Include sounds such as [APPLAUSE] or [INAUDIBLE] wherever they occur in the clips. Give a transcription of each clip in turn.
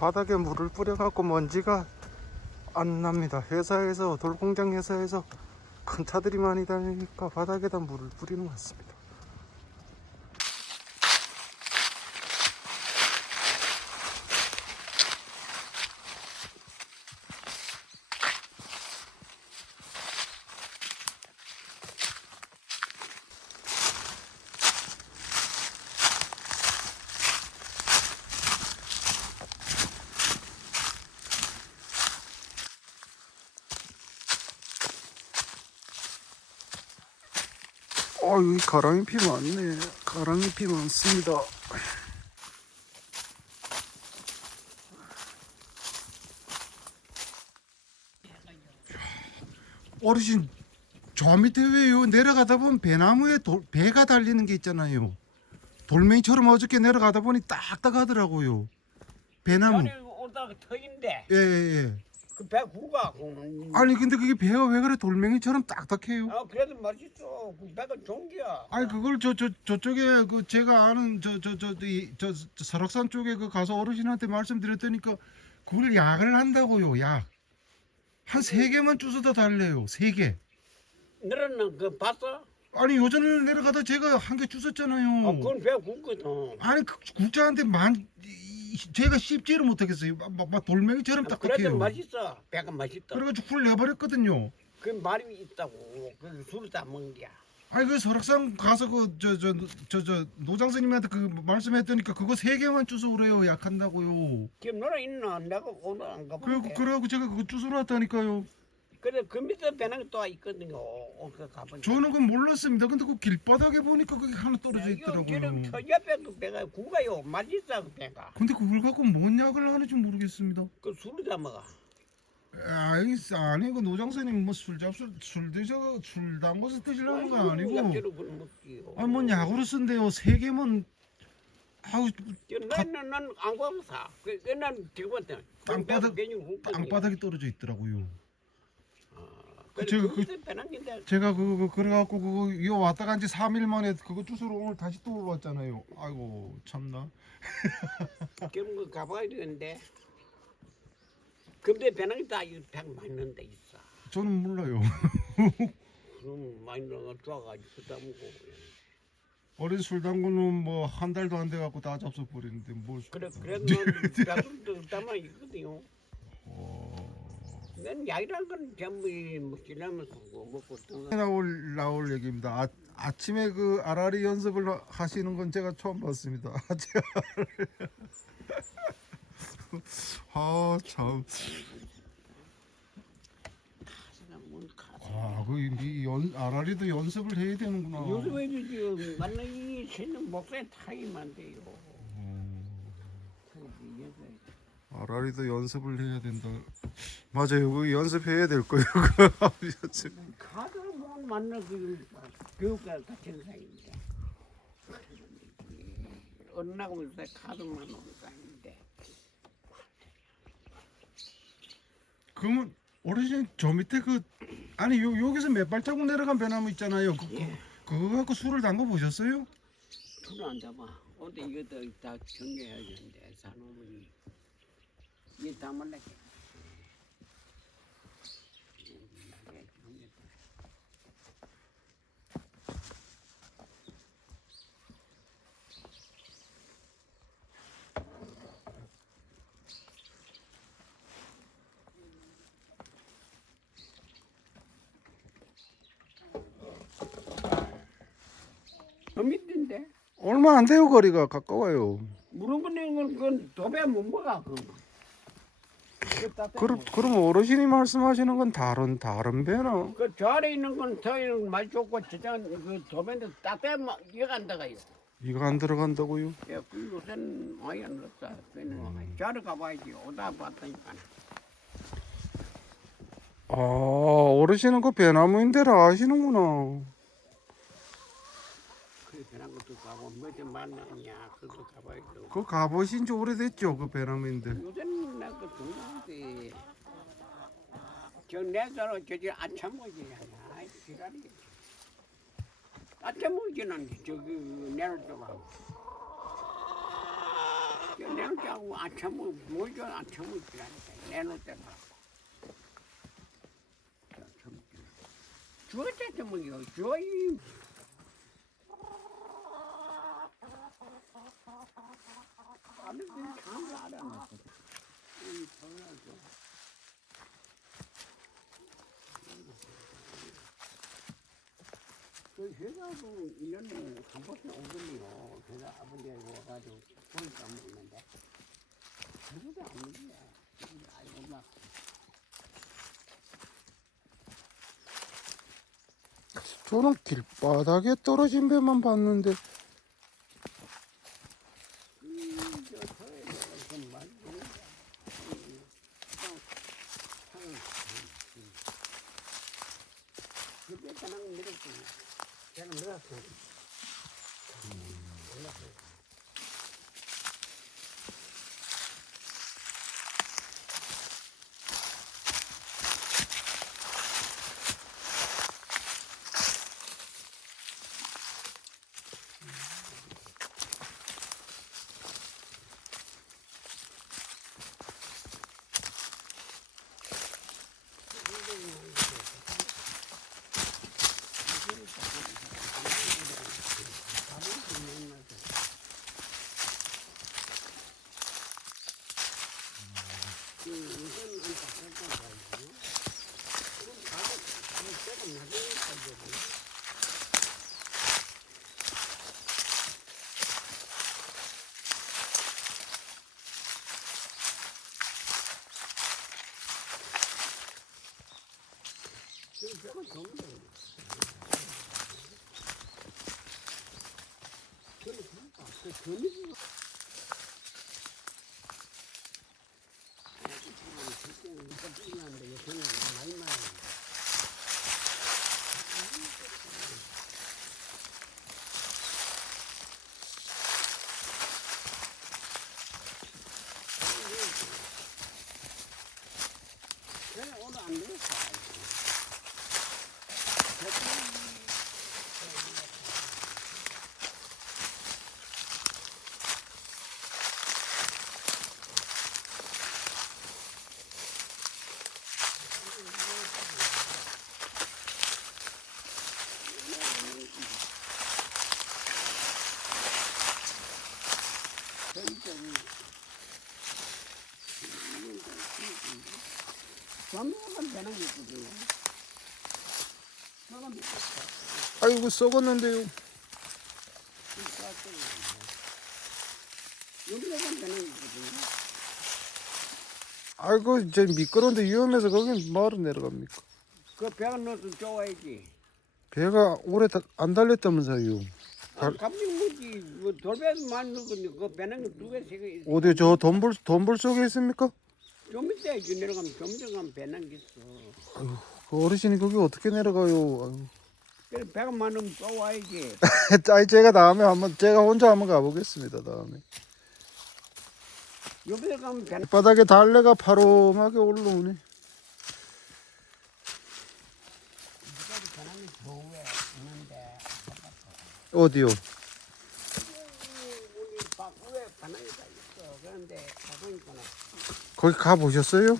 바닥에 물을 뿌려갖고 먼지가 안 납니다. 회사에서 돌공장 회사에서 큰 차들이 많이 다니니까 바닥에다 물을 뿌리는 것 같습니다. 어, 여기 가랑잎이 많네. 가랑잎이 많습니다. 어르신, 저 밑에 왜요? 내려가다 보면 배나무에 돌, 배가 달리는 게 있잖아요. 돌멩이처럼 어저께 내려가다 보니 딱딱하더라고요. 배나무. 오다가 터인데 예, 예, 예. 그배 구가 아니, 근데 그게 배가 왜 그래 돌멩이처럼 딱딱해요? 아 그래도 맛있어 그 배가 종기야 아니 그걸 저 저 저쪽에 그 제가 아는 저 저 저 저 설악산 쪽에 그 가서 어르신한테 말씀드렸더니까 그걸 약을 한다고요 약. 한 세 개만 주워다 달래요 세 개. 너는 그 봤어? 아니 요전에 내려가다 제가 한 개 주웠잖아요. 어 그건 배 굵거든 아니 그 국자한테 만 이- 제가 씹지를 못하겠어요. 막, 막, 막 돌멩이처럼 아, 그래도 딱딱해요. 맛있어 배가 맛있다 그래가지고 굴 내버렸거든요. 그 말이 있다고 그 술을 다 먹는 게야 아니 그 설악산 가서 그 저 저 저 저 노장 스님한테 그 말씀했더니까 그거 세 개만 주워 오래요 약한다고요. 지금 너는 있나 내가 오늘 안 그래갖고 가봤는데 그래갖고 제가 그거 주워 놨다니까요. 그래 그 밑에 배낭 또 있거든요 어, 그 가보니까 저는 그건 몰랐습니다. 근데 그 길바닥에 보니까 그게 하나 떨어져 있더라고요. 지금 저 옆에 그 배가 구가요 맛있어 그 배가 근데 그걸 갖고 뭔 약을 하는지 모르겠습니다. 그 술을 다 먹어 아니 아니 그 노장선님 뭐술 잡술 술 드셔 술 담궈서 드시려는 거 아니고 뭔 약으로 쓴대요. 세 개면 아우 나는 난안 가고 사. 그난 지금부터 땅바닥- 땅바닥에 떨어져 있더라고요. 제가 그- 그 제가 그거 그- 그래갖고 그거 이거 왔다 간지 3일 만에 그거 주스러 오늘 다시 또 왔잖아요. 아이고 참나. [LAUGHS] 지금 그 가봐야 되는데. 근데 배낭이 다 이거 배 맞는 데 있어. 저는 몰라요. 그럼 많이 나가 좋아가지고 담고. 어린 술 담그는 뭐 한 달도 안 돼 갖고 다 잡숴 버리는데 뭘? 그래 그래도 배낭도 [LAUGHS] 담아 있거든요. 어... 난 약이란 건 전부 먹지라면서 먹고 또 나올 나올 얘기입니다. 아, 아침에 그 아라리 연습을 하- 하시는 건 제가 처음 봤습니다. [LAUGHS] [LAUGHS] 아 참. 뭔 가서. 아그 연 아라리도 연습을 해야 되는구나. 요즘에 지금 만나 이 새는 목소리 타이만 돼요. 아라리도 연습을 해야 된다. 맞아요. 그 연습해야 될 거예요. 그 연습. 카드를 못 만나 그 교육과 같은 사이인데 어느 나가면서 카드만 오는 사이인데 그러면 어르신 저 밑에 그 아니 요 여기서 몇 발자국 내려간 배나무 있잖아요. 그, 예. 그, 그거 갖고 술을 담궈 보셨어요? 술을 안 잡아 어디 이것도 다 정리해야 되는데 사놈이 말라게 더 밑인데 얼마 안 돼요 거리가 가까워요. 건 그건 도배 못 먹어 그건. 그럼 그럼 어르신이 말씀하시는 건 다른 다른 배나? 그 절에 있는 건 저희는 많이 좋고 저장 그 따뜻해 막 이해가 안 들어가요. 이거 안 들어간다고요? 예, 그 요새는 많이 안 들었어. 그는 절에 가봐야지 오다 봤다니까. 아 어르신은 그 배나무인데라 아시는구나. 그 것도 가고 몇개 만나냐 그것도 가봐야 되고. 그 가보신 지 오래됐죠 그 배나무인데. 요새는 나그 중국인데 저 내가로 저기 아참 뭐지 아이 지랄이. 아참 뭐지는 저기 하고. 내놓자고 아참을 뭐죠 아참을 지라니까 내놓을 때 봐. 주어째 좀 뭐요 주어이 아니 그참 알아. 이 전화도. 그 회사도 1년에 한 번씩 오거든요. 그래서 아버지가 와가지고 보니까 먹는데. 그러지도 않는데. 아이고, 막. 저는 길바닥에 떨어진 배만 봤는데 음, 저 서해 내가 좀 많이 보는데. 음, 또, 하는, 음. 그때 그냥 밀었거든요. 그냥 밀었어요. 밀었어요. 오늘 전문은 되는 있어. 아이고 썩었는데요. 아이고 이제 미끄러운데 위험해서 거긴 뭐하러 내려갑니까 그 배가 넣어서 좋아야지. 배가 오래 다- 안 달렸다면서요 아, 갑자기 뭐지, 뭐 돌배만 넣고 그 배는 두 개, 세개 있어. 어디 저 돈벌 돈벌 속에 있습니까? 좀 이따 이제 내려가면 좀 이따 가면 배는 게 있어. 그 어르신이 거기 어떻게 내려가요? 그래 배가 많으면 좋아야지. [LAUGHS] 아이 제가 다음에 한번 제가 혼자 한번 가보겠습니다 다음에 여기서 가면 배는 바닥에 달래가 파rom하게 올라오네 어디요? 우리 박 위에 배는 가 있어. 그런데 가보니까 거기 가 보셨어요?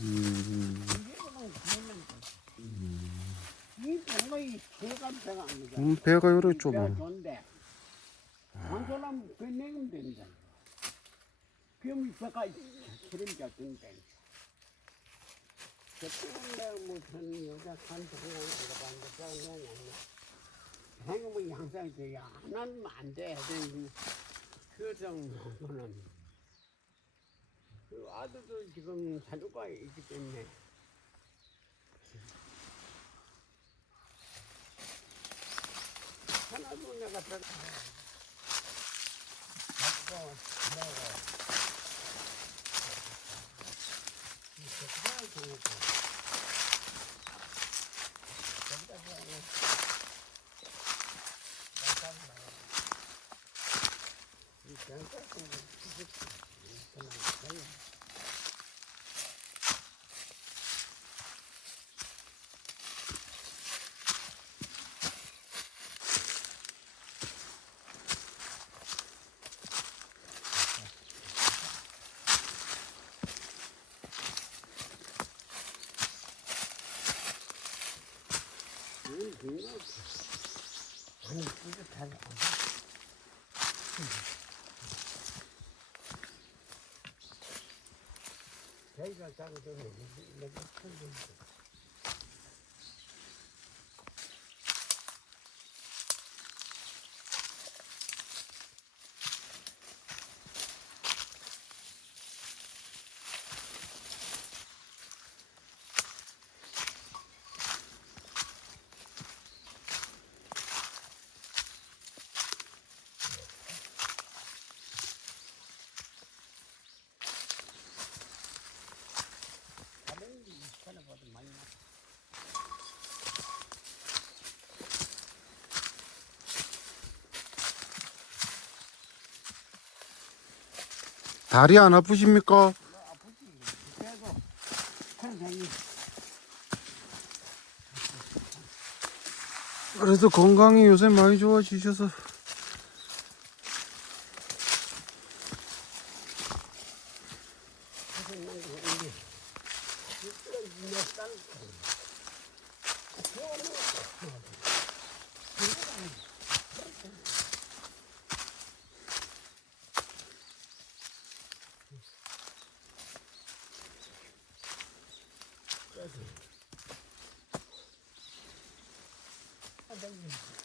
음, 배가. 음 요래 좁아 좋은데 한사람 그 내면 된다. 병이 배가 기름자 된다. 그때 무슨 여자 간통을 들어가는 거 그냥 행음은 항상 돼야 하나는 안 돼. 그 정도는 그 아들도 지금 사주가 있기 때문에 하나도 내가 내가 색깔을 정했고 거기다가 이 색깔 정했고 중요해. 아니, 잘안 돼. 저희가 작아서 내가 큰데 다른 다리 안 아프십니까? 그래도 건강이 요새 많이 좋아지셔서 Mm-hmm.